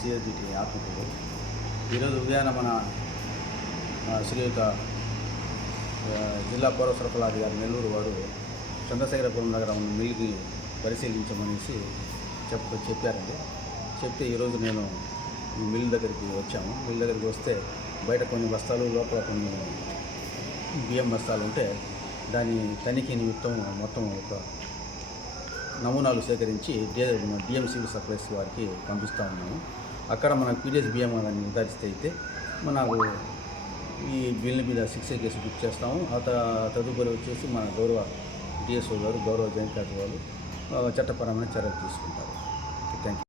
CSDT Atmakur. ఈరోజు ఉదయాన మన శ్రీయుత జిల్లా పౌర సరఫరా అధికారి నెల్లూరు వారు చంద్రశేఖరపురం దగ్గర ఉన్న మిల్లుకి పరిశీలించమనేసి చెప్పారండి. చెప్తే ఈరోజు నేను ఈ మిల్ దగ్గరికి వచ్చాము. మిల్ దగ్గరికి వస్తే బయట కొన్ని బస్తాలు, లోపల కొన్ని బియ్యం బస్తాలు ఉంటే దాని తనిఖీ నిమిత్తం మొత్తం ఒక నమూనాలు సేకరించి డిఎం సివిల్ సప్లైస్ వారికి పంపిస్తూ ఉన్నాము. అక్కడ మన పీడిఎస్ బియ్యం అని నిర్ధారిస్తే అయితే మనకు ఈ బిల్లు మీద 6A కేసు బుక్ చేస్తాము. తదుపరి వచ్చేసి మన గౌరవ డిఎస్ఓ గారు, గౌరవ జాయింట్ కలెక్టర్ వాళ్ళు చట్టపరమైన చర్యలు తీసుకుంటారు. Thank you.